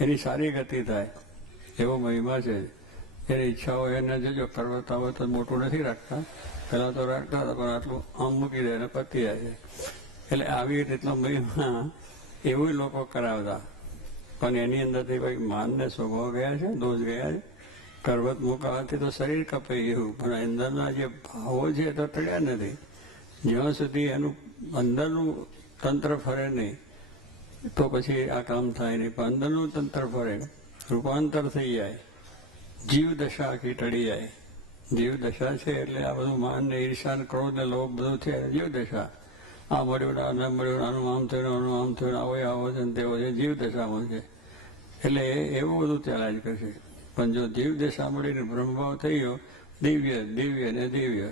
એની સારી ગતિ થાય એવો મહિમા છે. એની ઈચ્છાઓ એને જજો કરવા હોય તો મોટું નથી રાખતા, પહેલાં તો રાખતા હતા પણ આટલું આમ મૂકી દે અને પતી જાય. એટલે આવી રીતનો મહિમા એવું લોકો કરાવતા, પણ એની અંદરથી ભાઈ માનને સ્વભાવ ગયા છે, દોષ ગયા છે. કરવત મુકાવાથી તો શરીર કપાઈ ગયું, પણ અંદરના જે ભાવો છે એ તો ટળ્યા નથી. જ્યાં સુધી એનું અંદરનું તંત્ર ફરે નહીં તો પછી આ કામ થાય નહીં. પણ અંદરનું તંત્ર ફરે, રૂપાંતર થઈ જાય, જીવ દશા આખી ટળી જાય. જીવ દશા છે એટલે આ બધું માન ને ઈર્ષા, ક્રોધ ને લોભ બધું છે જીવ દશા. આ મળ્યું આ ન મળ્યું, આનું આમ થયું આનું આમ થયું, આવો આવો છે ને તેવો છે, જીવ દશામાં છે. એટલે એવું બધું ચાલ્યા જ કરશે. પણ જો જીવ દશા મળીને બ્રહ્મભાવ થઈ ગયો, દિવ્ય દિવ્ય ને દિવ્ય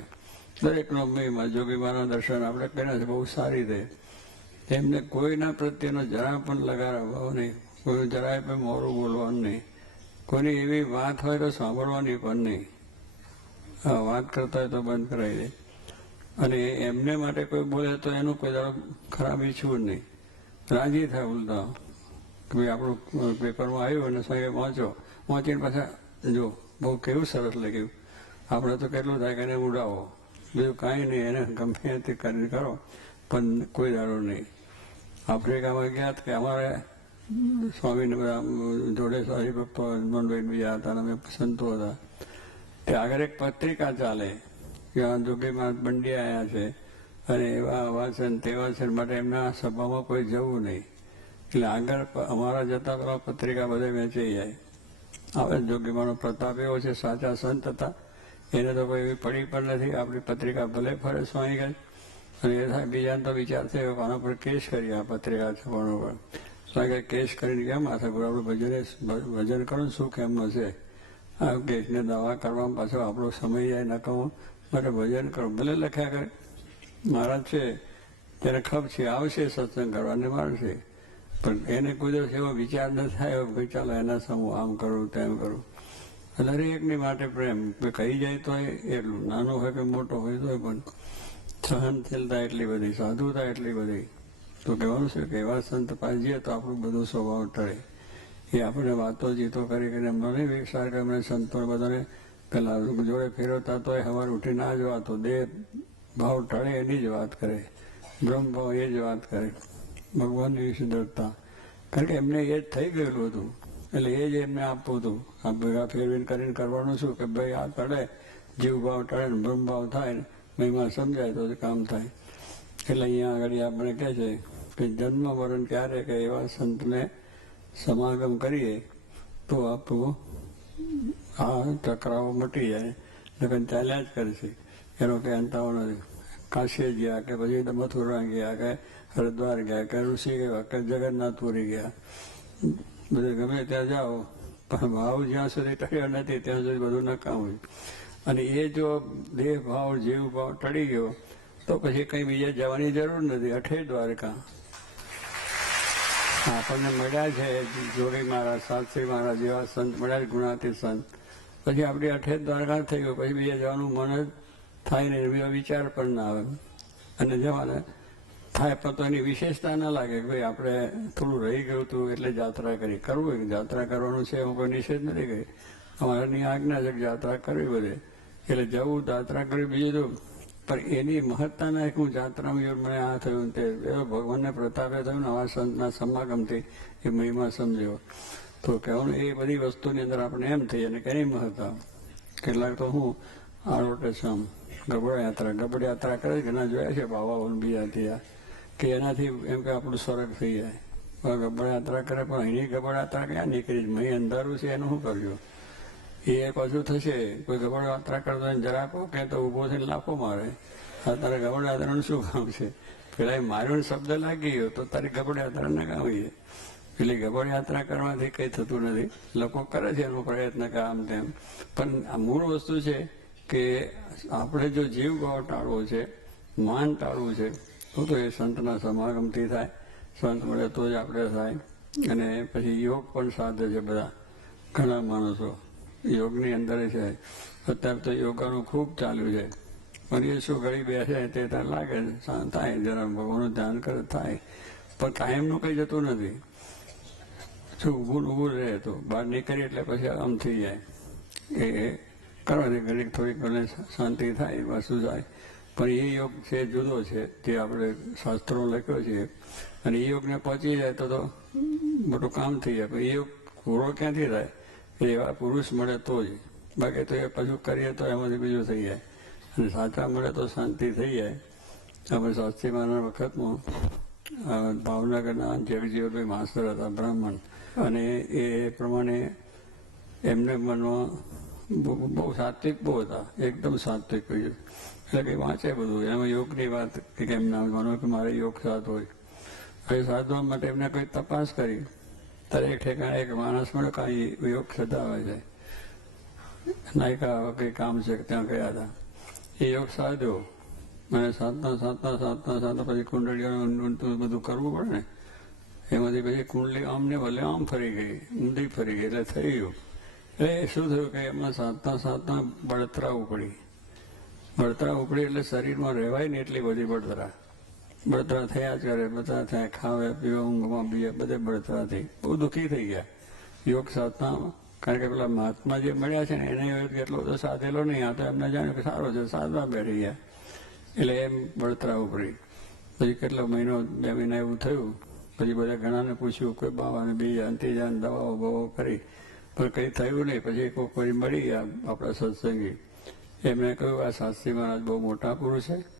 દરેકનો મહિમા જોગીમાના દર્શન આપણે કર્યા છે બહુ સારી રીતે. એમને કોઈના પ્રત્યેનો જરા પણ લગારા ભાવ નહીં, કોઈ જરાય પણ મોરું બોલવાનું નહીં, કોઈની એવી વાત હોય તો સાંભળવાની પણ નહીં. હા, વાત કરતા હોય તો બંધ કરાવી દે. અને એમને માટે કોઈ બોલે તો એનું કોઈ દાડો ખરાબ ઈચ્છવું જ નહીં, રાજી થાય બોલતા કે ભાઈ આપણું પેપરમાં આવ્યું અને સાહેબ વાંચીને પાછા જો બહુ કેવું સરસ લાગ્યું. આપણે તો કેટલું થાય કે એને ઉડાવો, બીજું કાંઈ નહીં, એને ગમે તે કરીને કરો પણ કોઈ દાડો નહીં. આફ્રિકામાં ગયા કે અમારે સ્વામીને બધા જોડે હરિભક્તો હનુમાનભાઈ બીજા હતા, અમે સંતો હતા. તે આગળ એક પત્રિકા ચાલે કે આ જોગીમાં બંડી આવ્યા છે અને એવા આવા છે ને તેવા છે માટે એમના સભામાં કોઈ જવું નહીં. એટલે આગળ અમારા જતા પેલા પત્રિકા બધે વેચાઈ જાય. હવે જોગીમાનો પ્રતાપ એવો છે, સાચા સંત હતા, એને તો કોઈ એવી પડી પણ નથી. આપણી પત્રિકા ભલે ફરે સ્વામી ગઈ અને એ થાય બીજાને તો વિચાર થયો આના પર કેસ કરી, આ પત્રિકા છપાનો પર સ્વામી કેસ કરીને કેમ માથે પર આપણે ભજન કરો ને શું કેમ હશે, આ કેસને દાવા કરવામાં પાછો આપણો સમય જાય નકામો, માટે ભજન કરો. ભલે લખ્યા કરે મહારાજ છે તેને ખપ છે, આવશે સત્સંગ કરવાને મારશે, પણ એને કોઈ દિવસ એવો વિચાર ન થાય ભાઈ ચાલો એના સમૂહ આમ કરું તેમ કરું. દરેકની માટે પ્રેમ કહી જાય તો એટલું, નાનો હોય કે મોટો હોય તો પણ સહનશીલતા એટલી બધી, સાધુતા એટલી બધી. તો કહેવાનું છે કે એવા સંત પાસે જઈએ તો આપણું બધું સ્વભાવ ટળે. એ આપણે વાતો જીતો કરી કરીને મને વિચાર કે અમને સંતો બધાને પેલા જોડે ફેરવતા તો સવારે ઉઠી ના જ વાતો, દેહ ભાવ ટળે એની જ વાત કરે, બ્રહ્મ ભાવ એ જ વાત કરે, ભગવાનની વિશે ડરતા. કારણ કે એમને એ જ થઈ ગયેલું હતું એટલે એ જ એમને આપવું હતું. આ ભેગા ફેરવીને કરીને કરવાનું શું કે ભાઈ આ ટળે, જીવ ભાવ ટળે ને બ્રહ્મ ભાવ થાય ને મહિમા સમજાય તો કામ થાય. એટલે અહીંયા આગળ આપણે કહે છે કે જન્મ મરણ ક્યારે કે એવા સંતને સમાગમ કરીએ તો આપણું આ ટકરાવો મટી જાય, નકર ચાલ્યા જ કરશે. એનો કંઈ અંતાવો નથી. કાશી ગયા કે પછી મથુરા ગયા કે હરિદ્વાર ગયા કે ઋષિ ગયા કે જગન્નાથપુરી ગયા, બધે ગમે ત્યાં જાઓ પણ ભાવ જ્યાં સુધી ટળ્યો નથી ત્યાં સુધી બધું નકામું. અને એ જો દેહ ભાવ જીવ ભાવ ટળી ગયો તો પછી કંઈ બીજે જવાની જરૂર નથી. અઠે દ્વારકા આપણને મળ્યા છે જોગી મહારાજ, શાસ્ત્રી મહારાજ જેવા સંત મળ્યા છે, ગુણાતીત સંત. પછી આપણી અઠે દ્વારકા થઈ ગયું, પછી બીજે જવાનું મન જ થાય નહીં, બીજો વિચાર પણ ના આવે. અને જવાને થાય પણ તો એની વિશેષતા ના લાગે કે ભાઈ આપણે થોડું રહી ગયું હતું એટલે યાત્રા કરી. કરવું યાત્રા કરવાનું છે, હું કોઈ નિષેધ નથી કરી, અમારાની આજ્ઞા છે યાત્રા કરવી બધે. એટલે જવું યાત્રા કરવી બીજું તો, પણ એની મહત્તા ના હું યાત્રામાં મને આ થયું તે ભગવાનને પ્રતાપે થયું ને આવા સંતના સમાગમથી એ મહિમા સમજ્યો. તો કહેવાનું એ બધી વસ્તુની અંદર આપણે એમ થઈ અને કેની મહત્તા. કેટલાક તો હું આરોટે સમ ગબડ યાત્રા કરે ઘણા જોયા છે બાવા બીજા ત્યાં કે એનાથી એમ કે આપણું સ્વર્ગ થઈ જાય. ગબડ યાત્રા કરે પણ એની ગબડ યાત્રા ક્યાં નીકળી, મહી અંધારું છે એનું શું કરજો. એ પાછું થશે કોઈ ગબડ યાત્રા કરતો જરા કહો કે તો ઊભો થઈને લાફો મારે, તારે ગબડ યાત્રાનું શું કામ છે. પેલા માર્યો શબ્દ લાગી ગયો તો તારી ગબડ યાત્રાને કામ છે. એટલે ગબડ યાત્રા કરવાથી કંઈ થતું નથી. લોકો કરે છે એનો પ્રયત્ન કે આમ તેમ, પણ આ મૂળ વસ્તુ છે કે આપણે જો જીવ ભાવ ટાળવો છે, માન ટાળવું છે તો એ સંતના સમાગમથી થાય. સંત મળે તો જ આપણે થાય. અને પછી યોગ પણ સાધે છે બધા ઘણા માણસો યોગની અંદર છે. અત્યારે તો યોગાનું ખૂબ ચાલ્યું છે, પણ એ શું ઘડી બેસે તે ત્યાં લાગે શાંત થાય, જરા ભગવાનનું ધ્યાન કરે થાય, પણ કાયમનું કંઈ જતું નથી. શું ઊભું રહે તો બહાર નીકળીએ એટલે પછી આમ થઈ જાય એ કરવાથી ઘડીક થોડીક મને શાંતિ થાય વસ્તુ થાય. પણ એ યોગ છે જુદો છે જે આપણે શાસ્ત્રો લખ્યો છે, અને એ યોગને પહોંચી જાય તો મોટું કામ થઈ જાય. પણ એ યોગ પૂરો ક્યાંથી થાય? એવા પુરુષ મળે તો જ, બાકી તો એ પાછું કરીએ તો એમાંથી બીજું થઈ જાય. અને સાચા મળે તો શાંતિ થઈ જાય. આપણે શાસ્ત્રીમાના વખતમાં ભાવનગરના જગજીવનભાઈ માસ્તર હતા, બ્રાહ્મણ, અને એ પ્રમાણે એમને મનમાં બહુ સાત્વિક બહુ હતા, એકદમ સાત્વિક. એટલે કંઈ વાંચે બધું એમાં યોગની વાત કે કેમ ના માનો કે મારે યોગ સાધ હોય. એ સાધવા માટે એમને કંઈ તપાસ કરી, ત્યારે એક ઠેકાણે એક માણસ મળે કાંઈ યોગ સદાવે છે, નાયકા કંઈ કામ છે ત્યાં ગયા હતા. એ યોગ સાધ્યો અને સાધતા પછી કુંડળીઓનું બધું કરવું પડે ને, એમાંથી પછી કુંડલી આમ ને ભલે આમ ફરી ગઈ, ઊંધી ફરી ગઈ, એટલે થઈ ગયું. એટલે શું થયું કે એમાં સાધતા બળતરા ઉપડી એટલે શરીરમાં રહેવાય ને એટલી બધી બળતરા થયા જ કરે, બધા થયા, ખાવે પીવે ઊંઘમાં બીએ બધે બળતરા થઈ, બહુ દુઃખી થઈ ગયા યોગ સાધનામાં. કારણ કે પેલા મહાત્મા જે મળ્યા છે ને એને એટલો બધો સાધેલો નહીં, આ તો એમને જાણ્યું કે સારો છે, સાધવા બેઠી ગયા. એટલે એમ બળતરા ઉપડી. પછી કેટલો મહિનો 2 મહિના એવું થયું. પછી બધા ઘણાને પૂછ્યું કોઈ બાવાને બીજા ત્રીજાને દવાઓ બવાઓ કરી, પણ કંઈ થયું નહીં. પછી કોઈ કોઈ મળી ગયા આપણા સત્સંગી, એમણે કહ્યું આ શાસ્ત્રી મહારાજ બહુ મોટા પુરુષ છે,